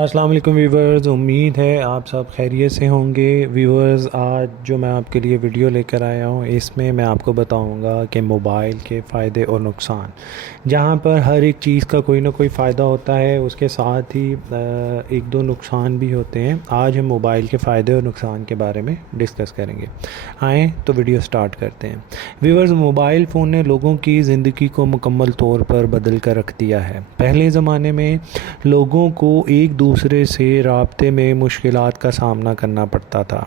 السلام علیکم ویورز، امید ہے آپ سب خیریت سے ہوں گے۔ ویورز، آج جو میں آپ کے لیے ویڈیو لے کر آیا ہوں اس میں میں آپ کو بتاؤں گا کہ موبائل کے فائدے اور نقصان، جہاں پر ہر ایک چیز کا کوئی نہ کوئی فائدہ ہوتا ہے، اس کے ساتھ ہی ایک دو نقصان بھی ہوتے ہیں۔ آج ہم موبائل کے فائدے اور نقصان کے بارے میں ڈسکس کریں گے۔ آئیں تو ویڈیو سٹارٹ کرتے ہیں۔ ویورز، موبائل فون نے لوگوں کی زندگی کو مکمل طور پر بدل کر رکھ دیا ہے۔ پہلے زمانے میں لوگوں کو ایک دوسرے سے رابطے میں مشکلات کا سامنا کرنا پڑتا تھا۔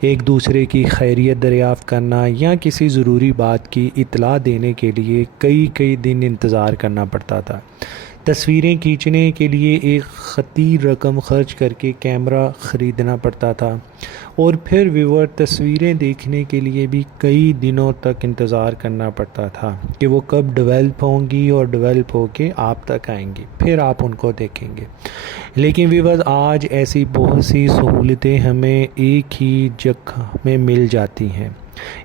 ایک دوسرے کی خیریت دریافت کرنا یا کسی ضروری بات کی اطلاع دینے کے لیے کئی دن انتظار کرنا پڑتا تھا۔ تصویریں کھینچنے کے لیے ایک خطیر رقم خرچ کر کے کیمرہ خریدنا پڑتا تھا، اور پھر ویور تصویریں دیکھنے کے لیے بھی کئی دنوں تک انتظار کرنا پڑتا تھا کہ وہ کب ڈیولپ ہوں گی اور ڈیولپ ہو کے آپ تک آئیں گی، پھر آپ ان کو دیکھیں گے۔ لیکن ویور، آج ایسی بہت سی سہولتیں ہمیں ایک ہی جگہ میں مل جاتی ہیں۔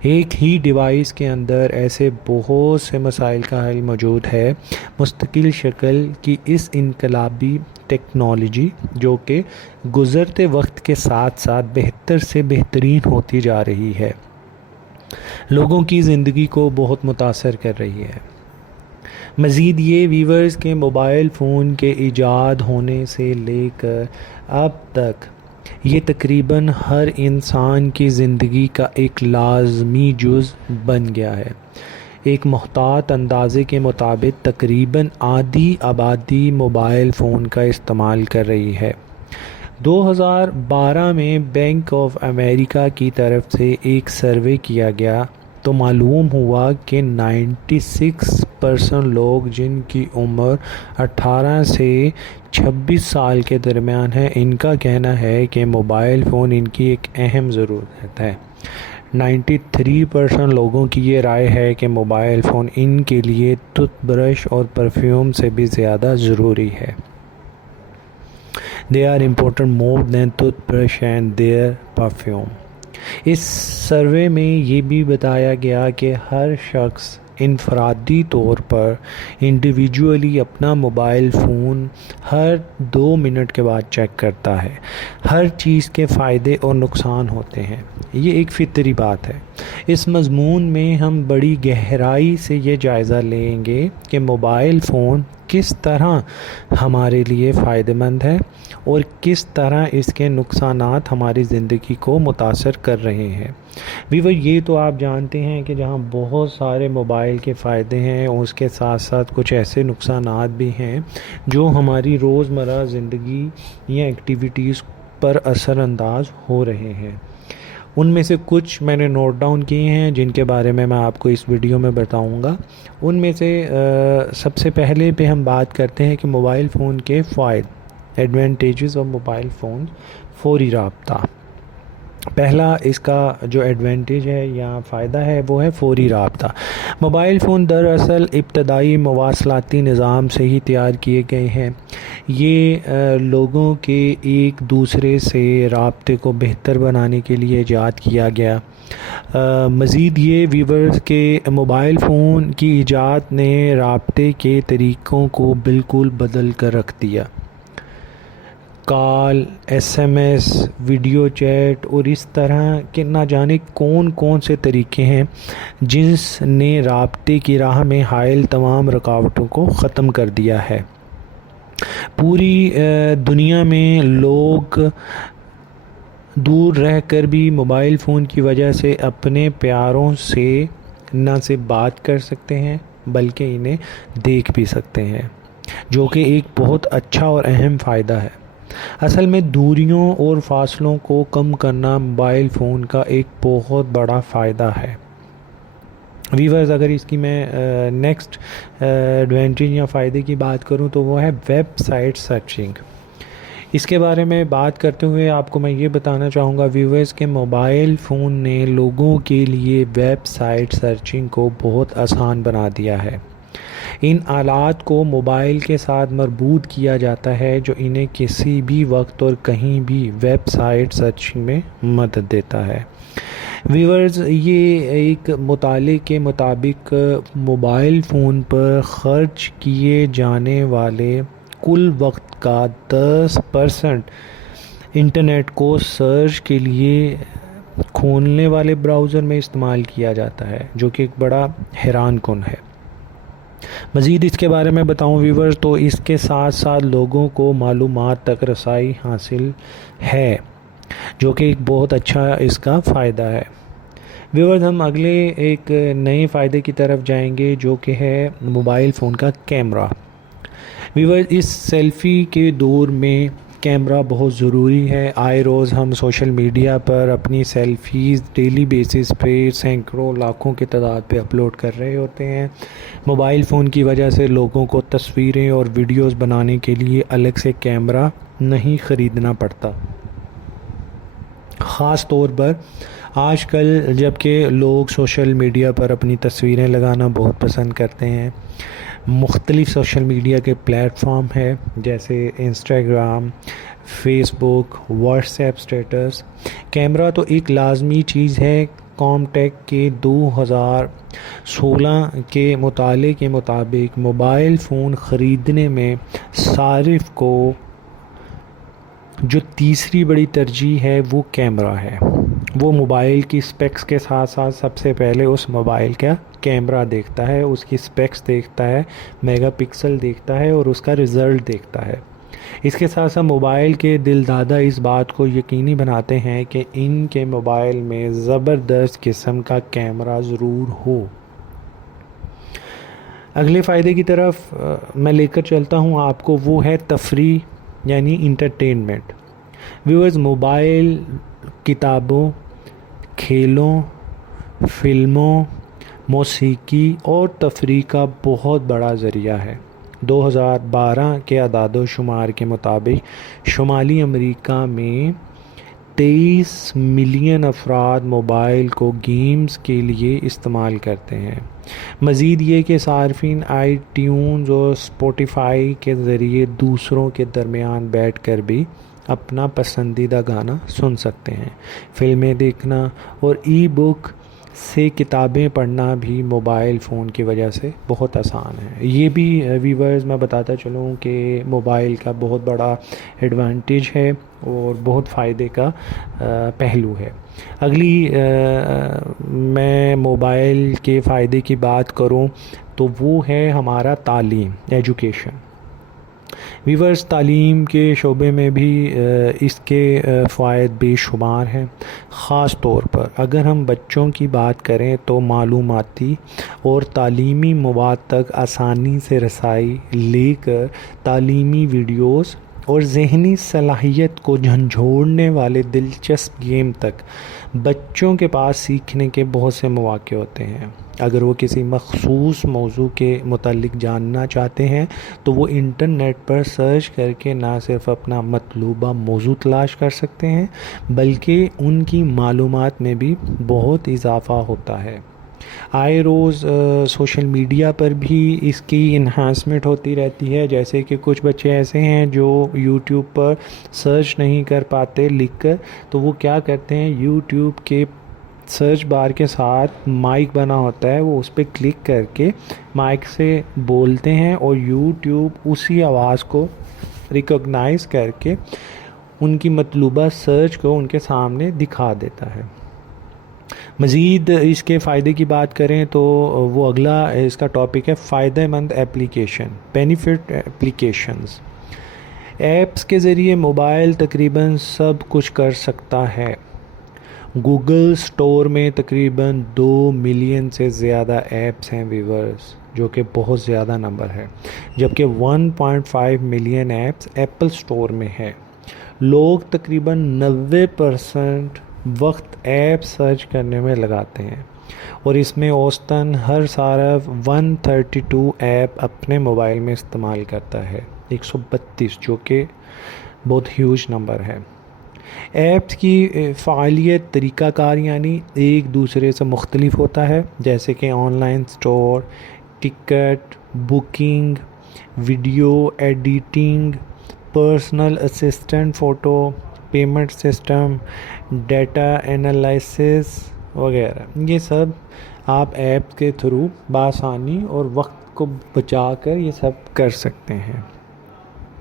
ایک ہی ڈیوائس کے اندر ایسے بہت سے مسائل کا حل موجود ہے۔ مستقل شکل کی اس انقلابی ٹیکنالوجی جو کہ گزرتے وقت کے ساتھ ساتھ بہتر سے بہترین ہوتی جا رہی ہے، لوگوں کی زندگی کو بہت متاثر کر رہی ہے۔ مزید یہ ویورز کے موبائل فون کے ایجاد ہونے سے لے کر اب تک یہ تقریباً ہر انسان کی زندگی کا ایک لازمی جز بن گیا ہے۔ ایک محتاط اندازے کے مطابق تقریباً آدھی آبادی موبائل فون کا استعمال کر رہی ہے۔ 2012 میں بینک آف امریکہ کی طرف سے ایک سروے کیا گیا تو معلوم ہوا کہ 96% لوگ جن کی عمر 18 سے 26 سال کے درمیان ہے، ان کا کہنا ہے کہ موبائل فون ان کی ایک اہم ضرورت ہے۔ 93% لوگوں کی یہ رائے ہے کہ موبائل فون ان کے لیے ٹوتھ برش اور پرفیوم سے بھی زیادہ ضروری ہے۔ They are important more than toothbrush and their perfume۔ اس سروے میں یہ بھی بتایا گیا کہ ہر شخص انفرادی طور پر انڈیویجولی اپنا موبائل فون ہر 2 منٹ کے بعد چیک کرتا ہے۔ ہر چیز کے فائدے اور نقصان ہوتے ہیں، یہ ایک فطری بات ہے۔ اس مضمون میں ہم بڑی گہرائی سے یہ جائزہ لیں گے کہ موبائل فون کس طرح ہمارے لیے فائدہ مند ہے اور کس طرح اس کے نقصانات ہماری زندگی کو متاثر کر رہے ہیں۔ ویور، یہ تو آپ جانتے ہیں کہ جہاں بہت سارے موبائل کے فائدے ہیں، اس کے ساتھ ساتھ کچھ ایسے نقصانات بھی ہیں جو ہماری روزمرہ زندگی یا ایکٹیویٹیز پر اثر انداز ہو رہے ہیں۔ ان میں سے کچھ میں نے نوٹ ڈاؤن کیے ہیں جن کے بارے میں آپ کو اس ویڈیو میں بتاؤں گا۔ ان میں سے سب سے پہلے پہ ہم بات کرتے ہیں کہ موبائل فون کے فوائد، ایڈوانٹیجز آف موبائل فون۔ فوری رابطہ، پہلا اس کا جو ایڈوانٹیج ہے یا فائدہ ہے وہ ہے فوری رابطہ۔ موبائل فون دراصل ابتدائی مواصلاتی نظام سے ہی تیار کیے گئے ہیں۔ یہ لوگوں کے ایک دوسرے سے رابطے کو بہتر بنانے کے لیے ایجاد کیا گیا۔ مزید یہ ویورز کے موبائل فون کی ایجاد نے رابطے کے طریقوں کو بالکل بدل کر رکھ دیا۔ Call, S M S, video chat اور اس طرح کے نہ جانے کون سے طریقے ہیں جس نے رابطے کی راہ میں حائل تمام رکاوٹوں کو ختم کر دیا ہے۔ پوری دنیا میں لوگ دور رہ کر بھی موبائل فون کی وجہ سے اپنے پیاروں سے نہ صرف بات کر سکتے ہیں بلکہ انہیں دیکھ بھی سکتے ہیں، جو کہ ایک بہت اچھا اور اہم فائدہ ہے۔ اصل میں دوریوں اور فاصلوں کو کم کرنا موبائل فون کا ایک بہت بڑا فائدہ ہے۔ ویورز، اگر اس کی میں نیکسٹ ایڈوانٹیج یا فائدے کی بات کروں تو وہ ہے ویب سائٹ سرچنگ۔ اس کے بارے میں بات کرتے ہوئے آپ کو میں یہ بتانا چاہوں گا ویورز کہ موبائل فون نے لوگوں کے لیے ویب سائٹ سرچنگ کو بہت آسان بنا دیا ہے۔ ان آلات کو موبائل کے ساتھ مربوط کیا جاتا ہے جو انہیں کسی بھی وقت اور کہیں بھی ویب سائٹ سرچنگ میں مدد دیتا ہے۔ ویورز، یہ ایک مطالعے کے مطابق موبائل فون پر خرچ کیے جانے والے کل وقت کا 10% انٹرنیٹ کو سرچ کے لیے کھولنے والے براؤزر میں استعمال کیا جاتا ہے، جو کہ ایک بڑا حیران کن ہے۔ مزید اس کے بارے میں بتاؤں ویورز تو اس کے ساتھ ساتھ لوگوں کو معلومات تک رسائی حاصل ہے، جو کہ ایک بہت اچھا اس کا فائدہ ہے۔ ویورز ہم اگلے ایک نئے فائدے کی طرف جائیں گے، جو کہ ہے موبائل فون کا کیمرہ۔ ویورز اس سیلفی کے دور میں کیمرہ بہت ضروری ہے۔ آئے روز ہم سوشل میڈیا پر اپنی سیلفیز ڈیلی بیسس پہ سینکڑوں لاکھوں کی تعداد پہ اپلوڈ کر رہے ہوتے ہیں۔ موبائل فون کی وجہ سے لوگوں کو تصویریں اور ویڈیوز بنانے کے لیے الگ سے کیمرہ نہیں خریدنا پڑتا۔ خاص طور پر آج کل جب کہ لوگ سوشل میڈیا پر اپنی تصویریں لگانا بہت پسند کرتے ہیں، مختلف سوشل میڈیا کے پلیٹ فارم ہے جیسے انسٹاگرام، فیس بک، واٹس ایپ اسٹیٹس۔ کیمرہ تو ایک لازمی چیز ہے۔ کامٹیک کے 2016 کے مطالعے کے مطابق موبائل فون خریدنے میں صارف کو جو تیسری بڑی ترجیح ہے وہ کیمرہ ہے۔ وہ موبائل کی سپیکس کے ساتھ ساتھ سب سے پہلے اس موبائل کا کیمرہ دیکھتا ہے، اس کی سپیکس دیکھتا ہے، میگا پکسل دیکھتا ہے اور اس کا رزلٹ دیکھتا ہے۔ اس کے ساتھ ساتھ موبائل کے دل دادہ اس بات کو یقینی بناتے ہیں کہ ان کے موبائل میں زبردست قسم کا کیمرہ ضرور ہو۔ اگلے فائدے کی طرف میں لے کر چلتا ہوں آپ کو، وہ ہے تفریح یعنی انٹرٹینمنٹ۔ ویورز موبائل کتابوں، کھیلوں، فلموں، موسیقی اور تفریح کا بہت بڑا ذریعہ ہے۔ 2012 کے اعداد و شمار کے مطابق شمالی امریکہ میں 23 ملین افراد موبائل کو گیمز کے لیے استعمال کرتے ہیں۔ مزید یہ کہ صارفین آئی ٹیونز اور اسپوٹیفائی کے ذریعے دوسروں کے درمیان بیٹھ کر بھی اپنا پسندیدہ گانا سن سکتے ہیں۔ فلمیں دیکھنا اور ای بک سے کتابیں پڑھنا بھی موبائل فون کی وجہ سے بہت آسان ہے۔ یہ بھی ویورز میں بتاتا چلوں کہ موبائل کا بہت بڑا ایڈوانٹیج ہے اور بہت فائدے کا پہلو ہے۔ اگلی میں موبائل کے فائدے کی بات کروں تو وہ ہے ہمارا تعلیم، ایجوکیشن۔ ویورز تعلیم کے شعبے میں بھی اس کے فوائد بے شمار ہیں۔ خاص طور پر اگر ہم بچوں کی بات کریں تو معلوماتی اور تعلیمی مواد تک آسانی سے رسائی لے کر تعلیمی ویڈیوز اور ذہنی صلاحیت کو جھنجھوڑنے والے دلچسپ گیم تک بچوں کے پاس سیکھنے کے بہت سے مواقع ہوتے ہیں۔ اگر وہ کسی مخصوص موضوع کے متعلق جاننا چاہتے ہیں تو وہ انٹرنیٹ پر سرچ کر کے نہ صرف اپنا مطلوبہ موضوع تلاش کر سکتے ہیں بلکہ ان کی معلومات میں بھی بہت اضافہ ہوتا ہے۔ آئے روز سوشل میڈیا پر بھی اس کی انہانسمنٹ ہوتی رہتی ہے، جیسے کہ کچھ بچے ایسے ہیں جو یوٹیوب پر سرچ نہیں کر پاتے لکھ کر، تو وہ کیا کرتے ہیں، یوٹیوب کے سرچ بار کے ساتھ مائک بنا ہوتا ہے، وہ اس پہ کلک کر کے مائک سے بولتے ہیں اور یوٹیوب اسی آواز کو ریکگنائز کر کے ان کی مطلوبہ سرچ کو ان کے سامنے دکھا دیتا ہے۔ مزید اس کے فائدے کی بات کریں تو وہ اگلا اس کا ٹاپک ہے فائدہ مند ایپلیکیشن، بینیفٹ ایپلیکیشنز۔ ایپس کے ذریعے موبائل تقریباً سب کچھ کر سکتا ہے۔ گوگل سٹور میں تقریباً 2 ملین سے زیادہ ایپس ہیں ویورز، جو کہ بہت زیادہ نمبر ہے، جبکہ 1.5 ملین ایپس ایپل سٹور میں ہے۔ لوگ تقریباً 90% وقت ایپ سرچ کرنے میں لگاتے ہیں اور اس میں اوسطاً ہر صارف 132 ایپ اپنے موبائل میں استعمال کرتا ہے، 132، جو کہ بہت ہیوج نمبر ہے۔ ایپس کی فعالیت طریقہ کار یعنی ایک دوسرے سے مختلف ہوتا ہے، جیسے کہ on line store, ticket booking, video editing, personal assistant, photo payment system, data analysis وغیرہ۔ یہ سب آپ ایپ کے تھرو بآسانی اور وقت کو بچا کر یہ سب کر سکتے ہیں۔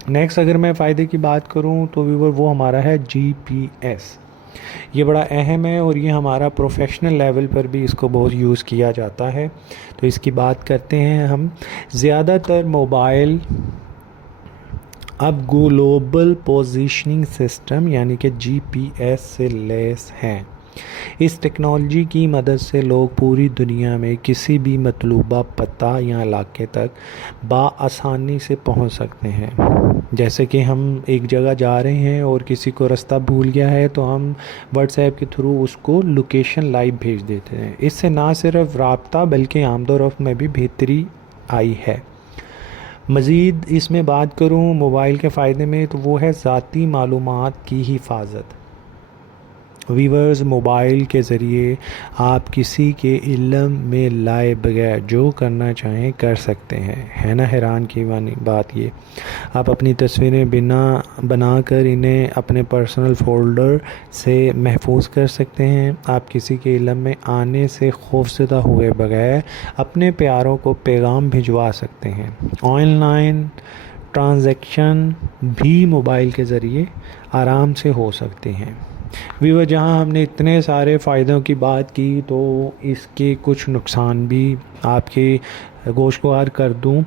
نیکسٹ اگر میں فائدے کی بات کروں تو ویور وہ ہمارا ہے GPS. یہ بڑا اہم ہے اور یہ ہمارا پروفیشنل لیول پر بھی اس کو بہت یوز کیا جاتا ہے. تو اس کی بات کرتے ہیں ہم. زیادہ تر موبائل اب گلوبل پوزیشننگ سسٹم یعنی کہ GPS سے لیس ہیں. اس ٹیکنالوجی کی مدد سے لوگ پوری دنیا میں کسی بھی مطلوبہ پتہ یا علاقے تک بآسانی سے پہنچ سکتے ہیں. جیسے کہ ہم ایک جگہ جا رہے ہیں اور کسی کو راستہ بھول گیا ہے تو ہم واٹس ایپ کے تھرو اس کو لوکیشن لائیو بھیج دیتے ہیں. اس سے نہ صرف رابطہ بلکہ آمد و رفت میں بھی بہتری آئی ہے. مزید اس میں بات کروں موبائل کے فائدے میں تو وہ ہے ذاتی معلومات کی حفاظت. ویورز موبائل کے ذریعے آپ کسی کے علم میں لائے بغیر جو کرنا چاہیں کر سکتے ہیں. ہے نا حیران کی بات یہ. آپ اپنی تصویریں بنا کر انہیں اپنے پرسنل فولڈر سے محفوظ کر سکتے ہیں. آپ کسی کے علم میں آنے سے خوفزدہ ہوئے بغیر اپنے پیاروں کو پیغام بھجوا سکتے ہیں. آن لائن ٹرانزیکشن بھی موبائل کے ذریعے آرام سے ہو سکتے ہیں. ویور جہاں ہم نے اتنے سارے فائدوں کی بات کی تو اس کے کچھ نقصان بھی آپ کے گوشوار کر دوں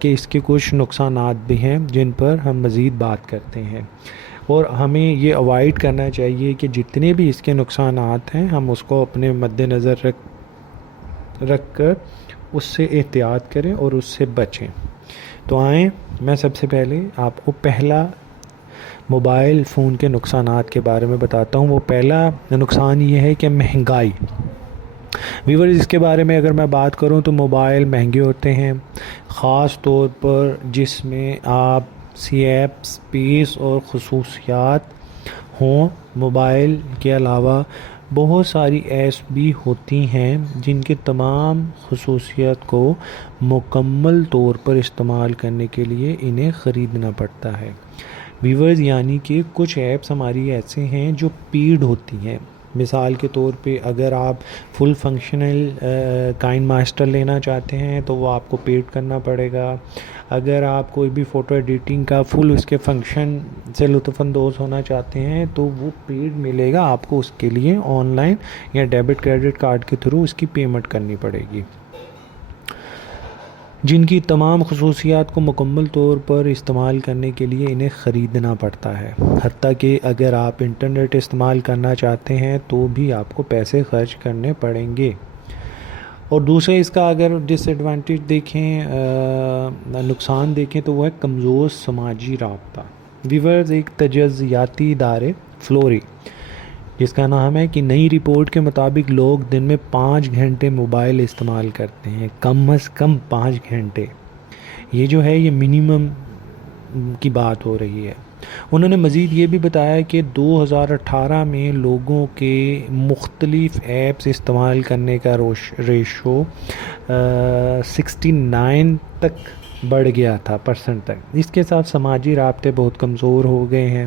کہ اس کے کچھ نقصانات بھی ہیں جن پر ہم مزید بات کرتے ہیں. اور ہمیں یہ اوائڈ کرنا چاہیے کہ جتنے بھی اس کے نقصانات ہیں ہم اس کو اپنے مد نظر رکھ کر اس سے احتیاط کریں اور اس سے بچیں. تو آئیں میں سب سے پہلے آپ کو پہلا موبائل فون کے نقصانات کے بارے میں بتاتا ہوں. وہ پہلا نقصان یہ ہے کہ مہنگائی. ویور اس کے بارے میں اگر میں بات کروں تو موبائل مہنگے ہوتے ہیں، خاص طور پر جس میں آپ اسپیس اور خصوصیات ہوں. موبائل کے علاوہ بہت ساری ایپس بھی ہوتی ہیں جن کے تمام خصوصیات کو مکمل طور پر استعمال کرنے کے لیے انہیں خریدنا پڑتا ہے. ویورز یعنی کہ کچھ ایپس ہماری ایسے ہیں جو پیڈ ہوتی ہیں. مثال کے طور پہ اگر آپ فل فنکشنل کائن ماسٹر لینا چاہتے ہیں تو وہ آپ کو پیڈ کرنا پڑے گا. اگر آپ کوئی بھی فوٹو ایڈیٹنگ کا فل اس کے فنکشن سے لطف اندوز ہونا چاہتے ہیں تو وہ پیڈ ملے گا آپ کو. اس کے لیے آن لائن یا ڈیبٹ کریڈٹ کارڈ کے تھرو اس کی پیمنٹ کرنی پڑے گی. جن کی تمام خصوصیات کو مکمل طور پر استعمال کرنے کے لیے انہیں خریدنا پڑتا ہے. حتیٰ کہ اگر آپ انٹرنیٹ استعمال کرنا چاہتے ہیں تو بھی آپ کو پیسے خرچ کرنے پڑیں گے. اور دوسرا اس کا اگر ڈس ایڈوانٹیج دیکھیں، نقصان دیکھیں تو وہ ہے کمزور سماجی رابطہ. ویورز ایک تجزیاتی ادارے فلوری جس کا نام ہے کہ نئی رپورٹ کے مطابق لوگ دن میں 5 گھنٹے موبائل استعمال کرتے ہیں. کم از کم 5 گھنٹے. یہ جو ہے یہ منیمم کی بات ہو رہی ہے. انہوں نے مزید یہ بھی بتایا کہ 2018 میں لوگوں کے مختلف ایپس استعمال کرنے کا ریشو 69 تک بڑھ گیا تھا % تک. اس کے ساتھ سماجی رابطے بہت کمزور ہو گئے ہیں.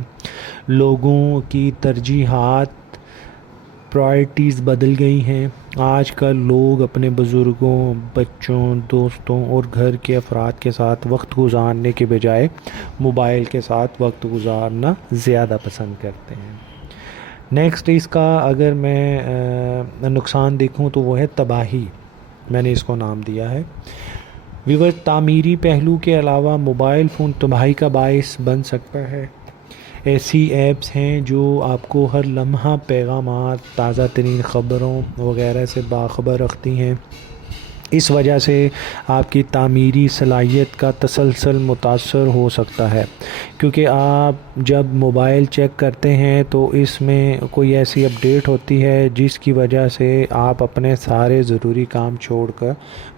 لوگوں کی ترجیحات پرائرٹیز بدل گئی ہیں. آج کل لوگ اپنے بزرگوں، بچوں، دوستوں اور گھر کے افراد کے ساتھ وقت گزارنے کے بجائے موبائل کے ساتھ وقت گزارنا زیادہ پسند کرتے ہیں. نیکسٹ اس کا اگر میں نقصان دیکھوں تو وہ ہے تباہی. میں نے اس کو نام دیا ہے. ویور تعمیری پہلو کے علاوہ موبائل فون تباہی کا باعث بن سکتا ہے. ایسی ایپس ہیں جو آپ کو ہر لمحہ پیغامات، تازہ ترین خبروں وغیرہ سے باخبر رکھتی ہیں. اس وجہ سے آپ کی تعمیری صلاحیت کا تسلسل متاثر ہو سکتا ہے، کیونکہ آپ جب موبائل چیک کرتے ہیں تو اس میں کوئی ایسی اپڈیٹ ہوتی ہے جس کی وجہ سے آپ اپنے سارے ضروری کام چھوڑ کر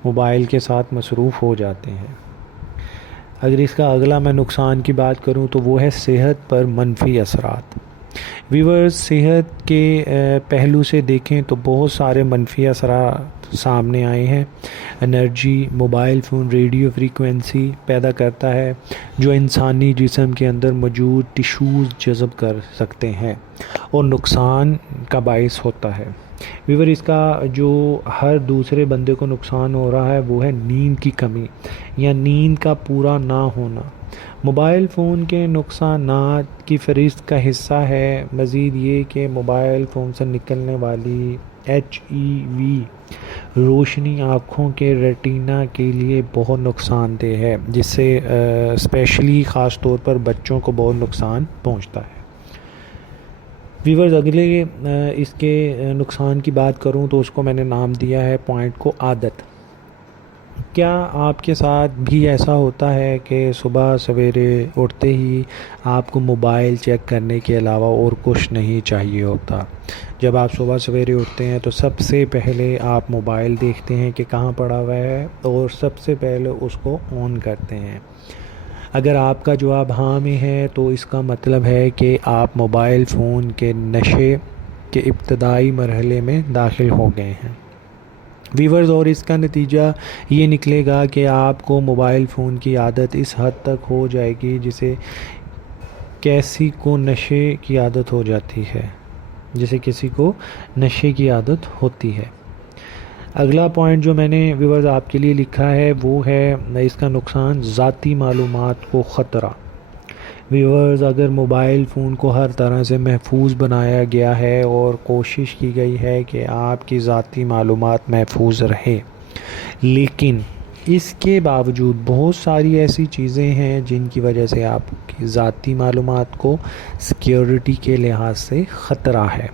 موبائل کے ساتھ مصروف ہو جاتے ہیں. اگر اس کا اگلا میں نقصان کی بات کروں تو وہ ہے صحت پر منفی اثرات. ویورز صحت کے پہلو سے دیکھیں تو بہت سارے منفی اثرات سامنے آئے ہیں. Energy. Mobile phone radio frequency پیدا کرتا ہے جو انسانی جسم کے اندر موجود ٹیشوز جذب کر سکتے ہیں اور نقصان کا باعث ہوتا ہے. ویور اس کا جو ہر دوسرے بندے کو نقصان ہو رہا ہے وہ ہے نیند کی کمی یا نیند کا پورا نہ ہونا. موبائل فون کے نقصانات کی فہرست کا حصہ ہے مزید یہ کہ موبائل فون سے نکلنے والی HEV روشنی آنکھوں کے ریٹینا کے لیے بہت نقصان دہ ہے، جس سے اسپیشلی خاص طور پر بچوں کو بہت نقصان پہنچتا ہے۔ ویورز، اگلے اس کے نقصان کی بات کروں تو اس کو میں نے نام دیا ہے پوائنٹ کو عادت۔ کیا آپ کے ساتھ بھی ایسا ہوتا ہے کہ صبح سویرے اٹھتے ہی آپ کو موبائل چیک کرنے کے علاوہ اور کچھ نہیں چاہیے ہوتا؟ جب آپ صبح سویرے اٹھتے ہیں تو سب سے پہلے آپ موبائل دیکھتے ہیں کہ کہاں پڑا ہوا ہے اور سب سے پہلے اس کو آن کرتے ہیں۔ اگر آپ کا جواب ہاں میں ہے تو اس کا مطلب ہے کہ آپ موبائل فون کے نشے کے ابتدائی مرحلے میں داخل ہو گئے ہیں۔ ویورز، اور اس کا نتیجہ یہ نکلے گا کہ آپ کو موبائل فون کی عادت اس حد تک ہو جائے گی جسے کسی کو نشے کی عادت ہو جاتی ہے، جسے کسی کو نشے کی عادت ہوتی ہے۔ اگلا پوائنٹ جو میں نے ویورز آپ کے لیے لکھا ہے وہ ہے اس کا نقصان، ذاتی معلومات کو خطرہ۔ ویورز، اگر موبائل فون کو ہر طرح سے محفوظ بنایا گیا ہے اور کوشش کی گئی ہے کہ آپ کی ذاتی معلومات محفوظ رہے، لیکن اس کے باوجود بہت ساری ایسی چیزیں ہیں جن کی وجہ سے آپ کی ذاتی معلومات کو سیکیورٹی کے لحاظ سے خطرہ ہے۔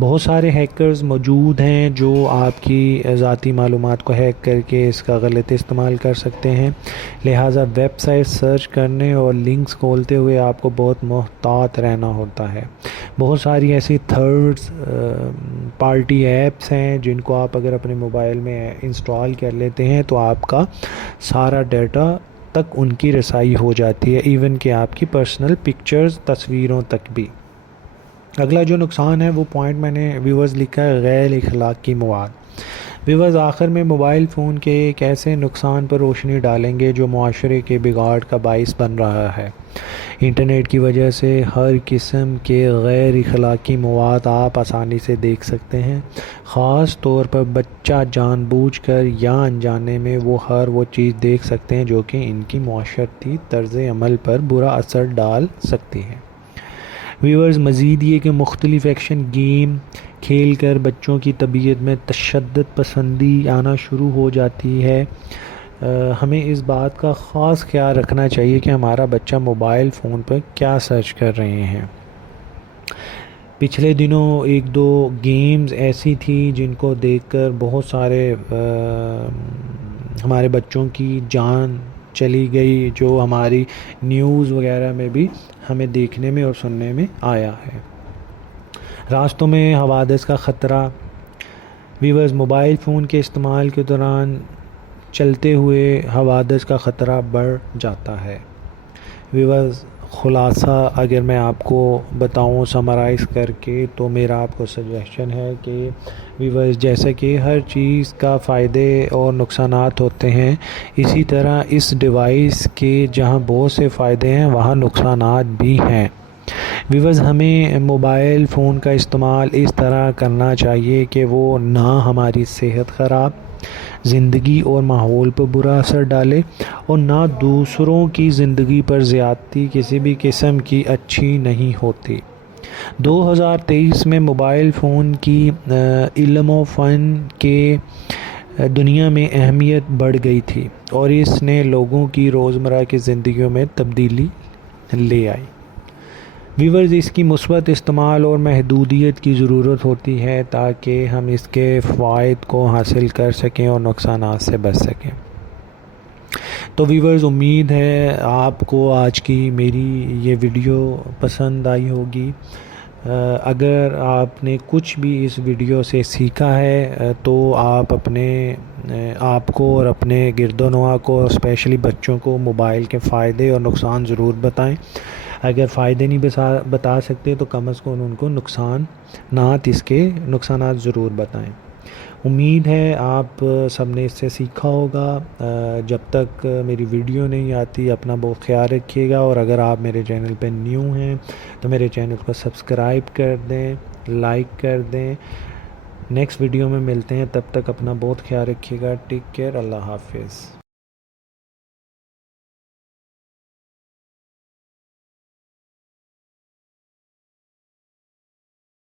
بہت سارے ہیکرز موجود ہیں جو آپ کی ذاتی معلومات کو ہیک کر کے اس کا غلط استعمال کر سکتے ہیں، لہٰذا ویب سائٹ سرچ کرنے اور لنکس کھولتے ہوئے آپ کو بہت محتاط رہنا ہوتا ہے۔ بہت ساری ایسی تھرڈ پارٹی ایپس ہیں جن کو آپ اگر اپنے موبائل میں انسٹال کر لیتے ہیں تو آپ کا سارا ڈیٹا تک ان کی رسائی ہو جاتی ہے، ایون کہ آپ کی پرسنل پکچرز، تصویروں تک بھی۔ اگلا جو نقصان ہے وہ پوائنٹ میں نے ویورز لکھا ہے، غیر اخلاقی مواد۔ ویورز، آخر میں موبائل فون کے ایک ایسے نقصان پر روشنی ڈالیں گے جو معاشرے کے بگاڑ کا باعث بن رہا ہے۔ انٹرنیٹ کی وجہ سے ہر قسم کے غیر اخلاقی مواد آپ آسانی سے دیکھ سکتے ہیں، خاص طور پر بچہ جان بوجھ کر یا انجانے میں وہ چیز دیکھ سکتے ہیں جو کہ ان کی معاشرتی طرز عمل پر برا اثر ڈال سکتی ہے۔ ویورز، مزید یہ کہ مختلف ایکشن گیم کھیل کر بچوں کی طبیعت میں تشدد پسندی آنا شروع ہو جاتی ہے۔ ہمیں اس بات کا خاص خیال رکھنا چاہیے کہ ہمارا بچہ موبائل فون پر کیا سرچ کر رہے ہیں۔ پچھلے دنوں ایک دو گیمز ایسی تھی جن کو دیکھ کر بہت سارے ہمارے بچوں کی جان چلی گئی، جو ہماری نیوز وغیرہ میں بھی ہمیں دیکھنے میں اور سننے میں آیا ہے۔ راستوں میں حوادث کا خطرہ۔ ویورز، موبائل فون کے استعمال کے دوران چلتے ہوئے حوادث کا خطرہ بڑھ جاتا ہے۔ ویورز، خلاصہ اگر میں آپ کو بتاؤں سمرائز کر کے تو میرا آپ کو سجیشن ہے کہ ویورز، جیسا کہ ہر چیز کا فائدے اور نقصانات ہوتے ہیں، اسی طرح اس ڈیوائس کے جہاں بہت سے فائدے ہیں وہاں نقصانات بھی ہیں۔ ویورز، ہمیں موبائل فون کا استعمال اس طرح کرنا چاہیے کہ وہ نہ ہماری صحت خراب، زندگی اور ماحول پر برا اثر ڈالے اور نہ دوسروں کی زندگی پر زیادتی کسی بھی قسم کی اچھی نہیں ہوتی۔ 2023 میں موبائل فون کی علم و فن کے دنیا میں اہمیت بڑھ گئی تھی اور اس نے لوگوں کی روزمرہ کی زندگیوں میں تبدیلی لے آئی۔ ویورز، اس کی مثبت استعمال اور محدودیت کی ضرورت ہوتی ہے تاکہ ہم اس کے فوائد کو حاصل کر سکیں اور نقصانات سے بچ سکیں۔ تو ویورز، امید ہے آپ کو آج کی میری یہ ویڈیو پسند آئی ہوگی۔ اگر آپ نے کچھ بھی اس ویڈیو سے سیکھا ہے تو آپ آپ کو اور اپنے گرد و نواح کو، اسپیشلی بچوں کو، موبائل کے فائدے اور نقصان ضرور بتائیں۔ اگر فائدے نہیں بتا سکتے تو کم از کم ان کو اس کے نقصانات ضرور بتائیں۔ امید ہے آپ سب نے اس سے سیکھا ہوگا۔ جب تک میری ویڈیو نہیں آتی اپنا بہت خیال رکھیے گا، اور اگر آپ میرے چینل پہ نیو ہیں تو میرے چینل کو سبسکرائب کر دیں، لائک کر دیں۔ نیکسٹ ویڈیو میں ملتے ہیں، تب تک اپنا بہت خیال رکھیے گا۔ ٹیک کیئر، اللہ حافظ۔